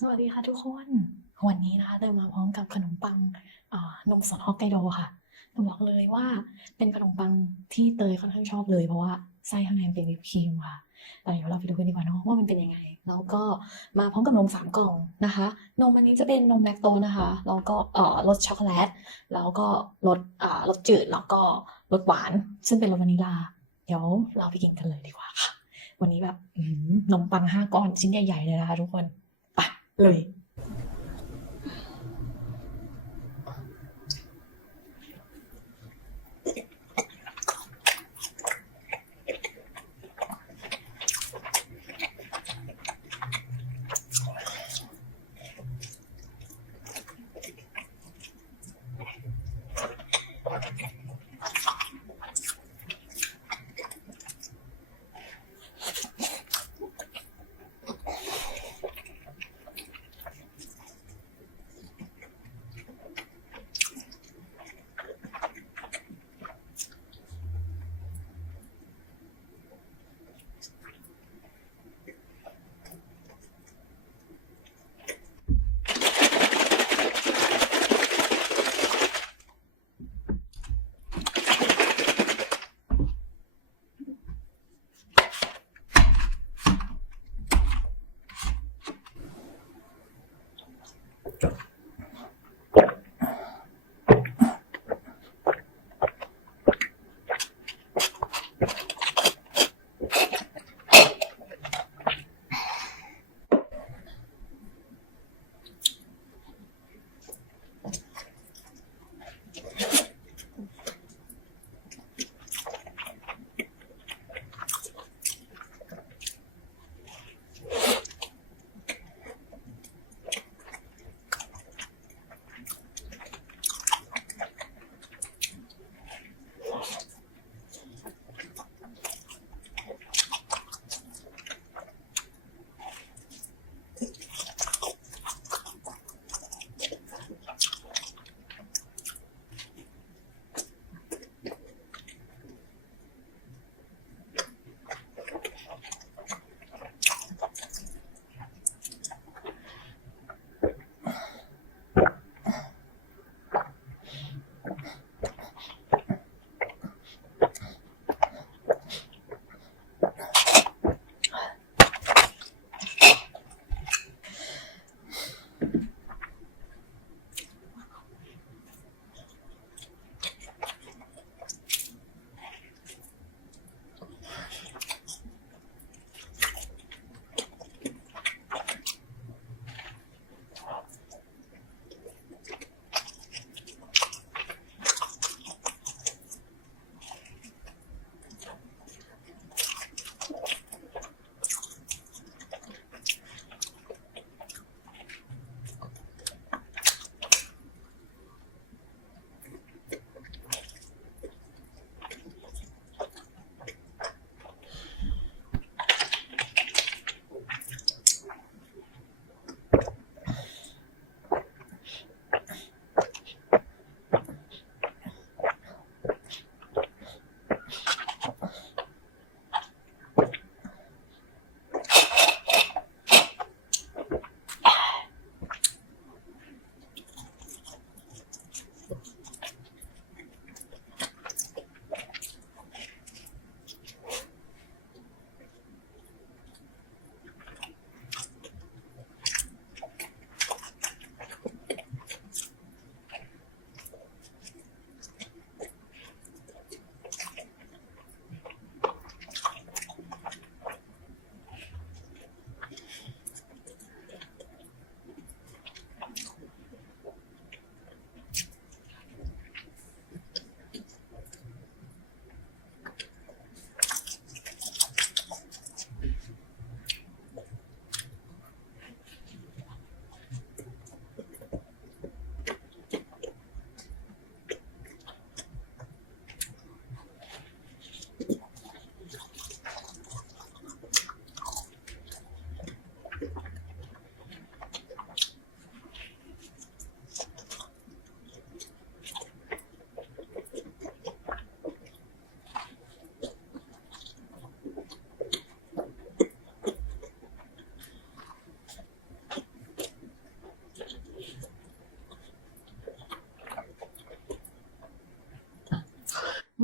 สวัสดีค่ะทุกคน วันนี้นะคะเดินมาพร้อมกับขนมปังนมสดฮอกไกโดค่ะต้องบอกเลยว่าเป็นขนมปังที่เตยค่อนข้างชอบเลยเพราะว่าไส้ข้างในเป็นวิปครีมค่ะแต่เดี๋ยวเราไปดูกันดีกว่าเนาะว่ามันเป็นยังไง แล้วก็มาพร้อมกับนมสามกล่องนะคะ นมอันนี้จะเป็นนมแลคโตนะคะแล้วก็เอ่อรสช็อกโกแลต แล้วก็รสอ่ารสจืดแล้วก็รสหวาน ซึ่งเป็นรสวานิลา เดี๋ยวเราไปกินกันเลยดีกว่าค่ะ วันนี้แบบนมปังห้าก้อนชิ้นใหญ่ๆเลยนะคะทุกคน ไป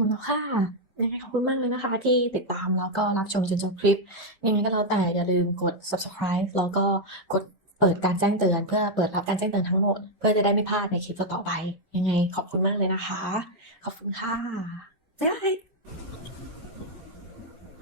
มดแล้วค่ะยังไงขอบคุณมากเลยนะคะ ที่ติดตามแล้วก็รับชมจนจบคลิป ยังไงก็แล้วแต่อย่าลืมกด subscribe แล้วก็กดเปิดการแจ้งเตือน เพื่อเปิดรับการแจ้งเตือนทั้งหมด เพื่อจะได้ไม่พลาดในคลิปต่อไป ยังไงขอบคุณมากเลยนะคะ ขอบคุณค่ะบ๊ายบาย